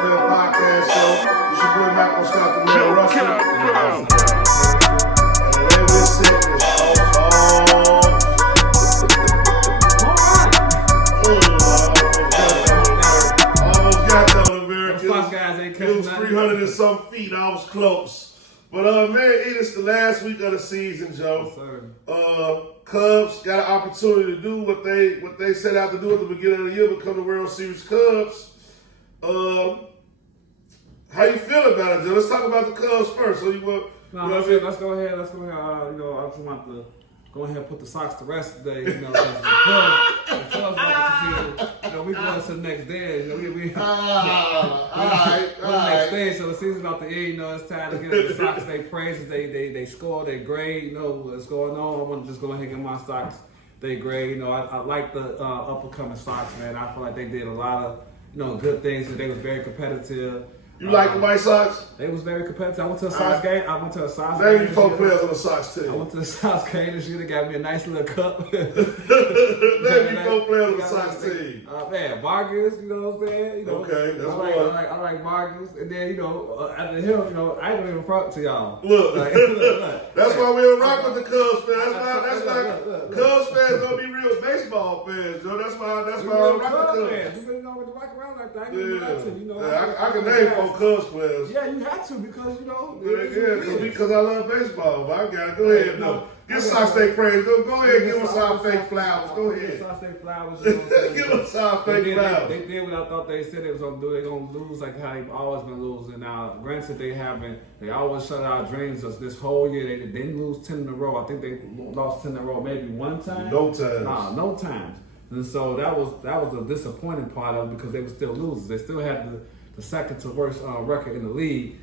Unfiltered podcast show. It's your boy Michael Scott, the man Russell. And today we're sitting in almost got that on America. It was 300 and some feet. I was close. But man, it's the last week of the season, Joe. Cubs got an opportunity to do what they set out to do at the beginning of the year, become the World Series Cubs. How you feel about it, Joe? Let's talk about the Cubs first. So you want? Let's go ahead. I just want to go ahead and put the Sox to rest today. The Cubs about to we going to the next day. Next day. So the season's about to end. It's time to get the Sox. They praises. They score. They grade. What's going on? I want to just go ahead and get my Sox. They grade. I like the up and coming Sox, man. I feel like they did a lot of good things. They was very competitive. You like the White Sox? They was very competitive. I went to a Sox game. Name you 4 players on the Sox team. I went to the Sox game this year. They got me a nice little cup. Name you 4 players on the Sox team. Man, Vargas, you know what I'm saying? Okay, that's I like Vargas. And then, after him, I ain't even front to y'all. Look, that's why we don't rock with the Cubs fans. That's why Cubs fans don't be real baseball fans, Joe. That's why I don't rock with Cubs. You really know when you rock around like that. I can name 4 Cubs players. Yeah, you had to because because I love baseball. But I got go ahead. Get Sox State praise. Go ahead and give us our fake flowers. Go ahead. Sox State flowers. Give us our fake flowers. They did what I thought they said they was gonna do. They're gonna lose like how they've always been losing. Now, granted, they always shut our dreams. This whole year they didn't lose 10 in a row. I think they lost 10 in a row maybe one time. No times. No times. And so that was the disappointing part of it because they were still losers. They still had the second to worst record in the league,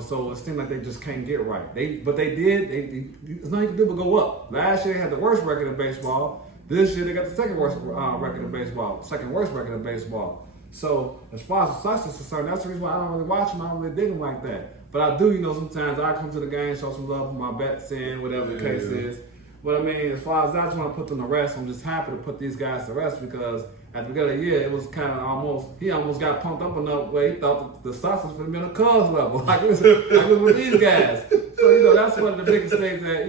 so it seemed like they just can't get right. But they did. It's nothing you can do but go up. Last year they had the worst record in baseball. This year they got the second worst record in baseball. Second worst record in baseball. So as far as the Sox is concerned, that's the reason why I don't really watch them. I don't really dig them like that. But I do, sometimes I come to the game, show some love for my bets in, whatever the case is. But I mean, as far as I just want to put them to rest, I'm just happy to put these guys to rest because at the beginning of the year, it was kind of he almost got pumped up enough where he thought the Sox was going to be on a Cubs level, like it was with these guys. So, that's one of the biggest things that,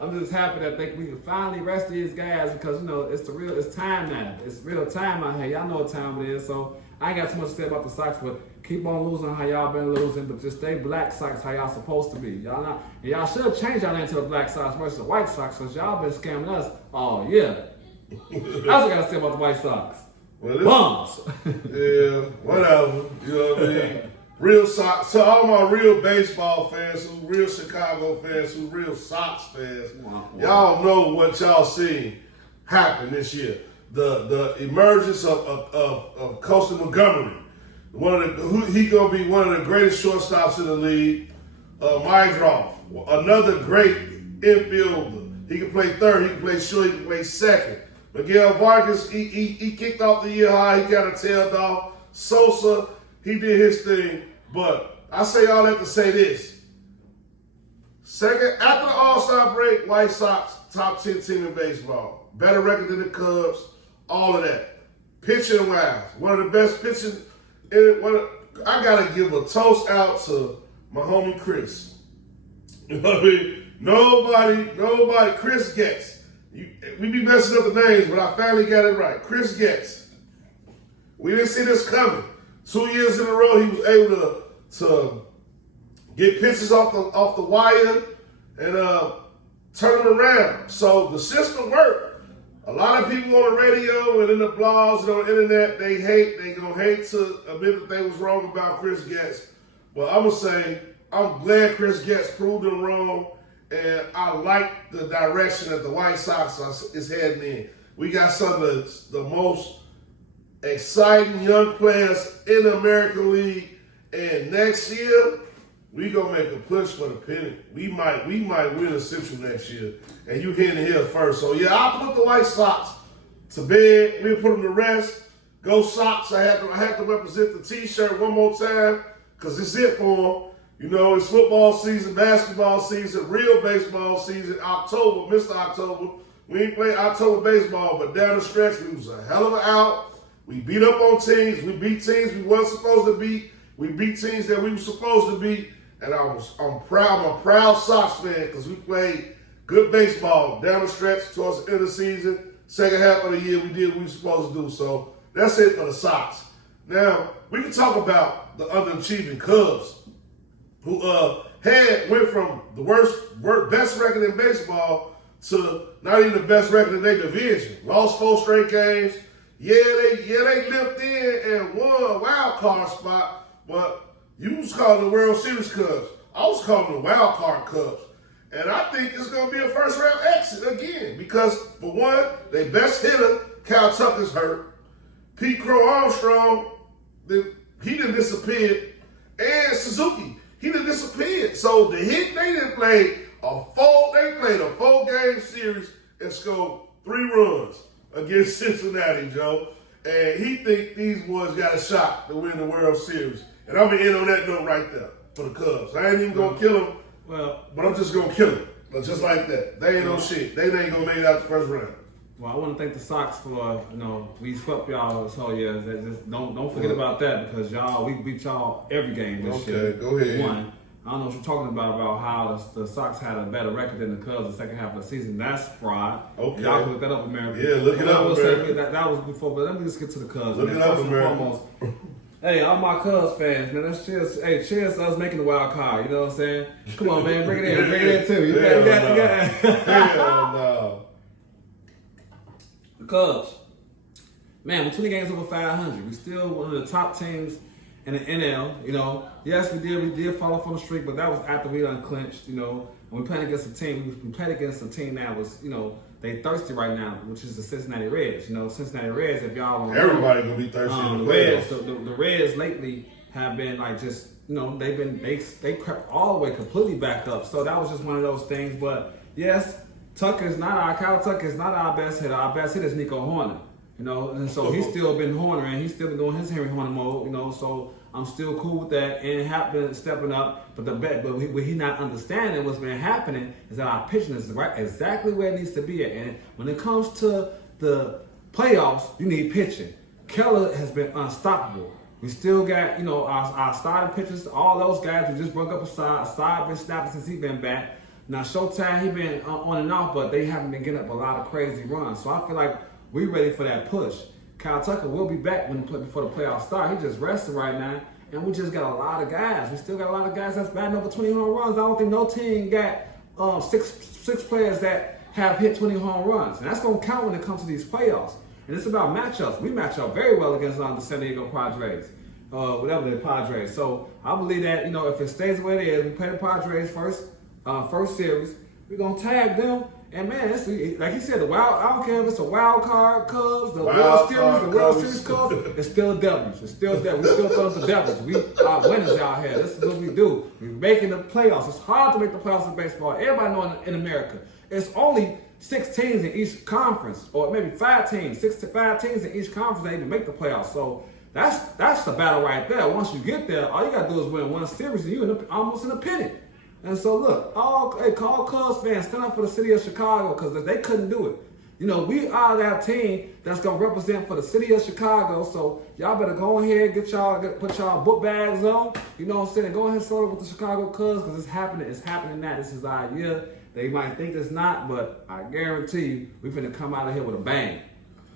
I'm just happy that we can finally rest these guys because, it's time now. It's real time out here. Y'all know what time it is. So I ain't got too much to say about the Sox, but keep on losing how y'all been losing, but just stay Black Sox how y'all supposed to be. Y'all should have changed y'all name to the Black Sox versus the White Sox because y'all been scamming us all year. That's what I gotta say about the White Sox. Bums. Yeah, whatever. You know what I mean? Real Sox. So all my real baseball fans, who real Chicago fans, who real Sox fans, y'all know what y'all seen happen this year. The emergence of Costa Montgomery. He gonna be one of the greatest shortstops in the league. Mydroff, another great infielder. He can play third, he can play short, he can play second. Miguel Vargas, he kicked off the year high, he got a tailed off. Sosa, he did his thing. But I say all that to say this. Second, after the All-Star break, White Sox, top 10 team in baseball. Better record than the Cubs, all of that. Pitching wise, one of the best pitching. I gotta give a toast out to my homie Chris. You know what I mean? Nobody. Chris Getz. We be messing up the names, but I finally got it right. Chris Getz. We didn't see this coming. 2 years in a row, he was able to get pitches off the wire and turn them around. So the system worked. A lot of people on the radio and in the blogs and on the internet, they gonna hate to admit that they was wrong about Chris Getz. But I'm gonna say, I'm glad Chris Getz proved them wrong, and I like the direction that the White Sox is heading in. We got some of the most exciting young players in the American League, and next year, we gonna make a push for the pennant. We might win a Central next year, and you hearing it here first. So yeah, I'll put the White Sox to bed. We'll put them to rest. Go Sox! I have to represent the T-shirt one more time because it's it for them. It's football season, basketball season, real baseball season. October, Mr. October. We ain't played October baseball, but down the stretch, we was a hell of an out. We beat up on teams. We beat teams we weren't supposed to beat. We beat teams that we were supposed to beat, and I'm proud. I'm a proud Sox fan because we played good baseball down the stretch towards the end of the season. Second half of the year, we did what we were supposed to do. So that's it for the Sox. Now we can talk about the underachieving Cubs, who went from the best record in baseball to not even the best record in their division. Lost 4 straight games. Yeah, they limped in and won a wild card spot, but you was calling the World Series Cubs. I was calling the wild card Cubs. And I think it's going to be a first round exit again because, for one, their best hitter, Kyle Tucker's hurt. Pete Crow Armstrong, he done disappeared. And Suzuki, he done disappeared. So the hit, they didn't play they played a 4-game series and scored 3 runs against Cincinnati, Joe. And he think these boys got a shot to win the World Series. And I'm going to end on that note right there for the Cubs. I ain't even going to kill them, but I'm just going to kill them. Just like that. They ain't no shit. They ain't going to make it out the first round. Well, I want to thank the Sox for, we swept y'all this whole year. Just don't forget about that because we beat y'all every game this year. Okay, go ahead. One. I don't know what you're talking about how the Sox had a better record than the Cubs the second half of the season. That's fraud. Okay. Y'all can look that up, America. Yeah, look it up, America. That was before, but let me just get to the Cubs. Look it up, America. Hey, all my Cubs fans, man, that's cheers. Hey, cheers to us making the wild card. You know what I'm saying? Come on, man, bring it in. Bring it in, too. You got. Hell no. The Cubs. Man, we're 20 games over 500. We're still one of the top teams in the NL. Yes, we did fall off on the streak, but that was after we unclinched, and we played against a team. We played against a team that was, they thirsty right now, which is the Cincinnati Reds. Cincinnati Reds, if y'all want to know. Everybody gonna be thirsty in the Reds. The Reds lately have been like just, they crept all the way completely back up. So that was just one of those things. But yes, Kyle Tucker is not our best hitter. Our best hitter is Nico Horner. And so he's still been Horner and he's still been doing his Henry Horner mode, so I'm still cool with that and have been stepping up. But what he not understanding what's been happening is that our pitching is right exactly where it needs to be at. And when it comes to the playoffs, you need pitching. Keller has been unstoppable. We still got, our starting pitchers, all those guys who just broke up a side been snapping since he been back. Now Showtime, he been on and off, but they haven't been getting up a lot of crazy runs. So I feel like we ready for that push. Kyle Tucker will be back before the playoffs start. He just resting right now, and we just got a lot of guys. We still got a lot of guys that's batting over 20 home runs. I don't think no team got six players that have hit 20 home runs, and that's gonna count when it comes to these playoffs. And it's about matchups. We match up very well against the San Diego Padres, whatever the Padres. So I believe that if it stays the way it is, we play the Padres first series. We're gonna tag them. And man, like he said, I don't care if it's a wild card Cubs, the World Series Cubs, it's still Devils. It's still Devils. We still throw the Devils. We are winners out here. This is what we do. We're making the playoffs. It's hard to make the playoffs in baseball. Everybody knows in America, it's only 6 teams in each conference, or maybe 5 teams, 6 to 5 teams in each conference that even make the playoffs. So that's the battle right there. Once you get there, all you gotta do is win one series, and you're almost in a pennant. And so look, all Cubs fans, stand up for the city of Chicago because they couldn't do it. We are that team that's gonna represent for the city of Chicago. So y'all better go ahead, put y'all book bags on. You know what I'm saying? Go ahead and start with the Chicago Cubs because it's happening. It's happening now. This is our year. They might think it's not, but I guarantee you, we're finna come out of here with a bang.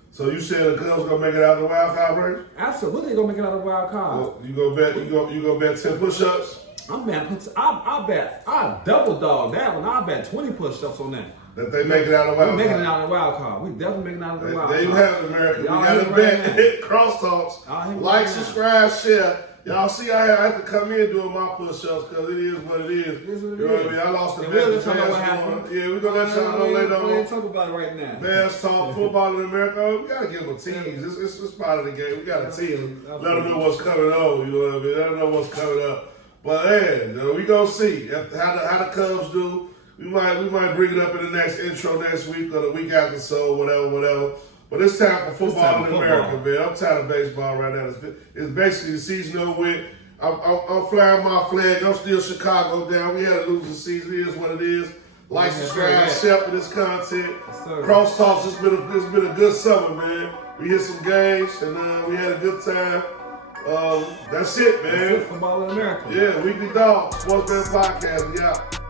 So you said the Cubs gonna make it out of the wild card race? Absolutely, gonna make it out of the wild card. Well, you go bet 10 push-ups? I double dog that one. I bet 20 push-ups on that. That they make it out of the wild card. We're making it out of the wild card. We definitely making it out of the wild card. There you have it, America. Y'all we got to bet. Crosstalks. Like, subscribe, share. Y'all see, I have to come in doing my push-ups because it is what it is. You know what I mean? I lost the bet. We'll let y'all know what happened. Yeah, we're going to let y'all know later on. We ain't talk about it right now. Bears talk, football in America. We got to give them a tease. It's part of the game. We got to tease them. Let them know what's coming on. You know what I mean? Let them know what's coming up. But man, we gonna see how the Cubs do. We might bring it up in the next intro next week or the week after, so whatever. But it's time for football in America, man. I'm tired of baseball right now. It's basically the season over with. I'm flying my flag. I'm still Chicago down. We had a losing season. It is what it is. Like, subscribe, share for this content. Crosstalks. It's been a good summer, man. We hit some games and we had a good time. That's it, man. That's it, Football in America. Yeah, Weekly Dog, Sports Man Podcast. We out.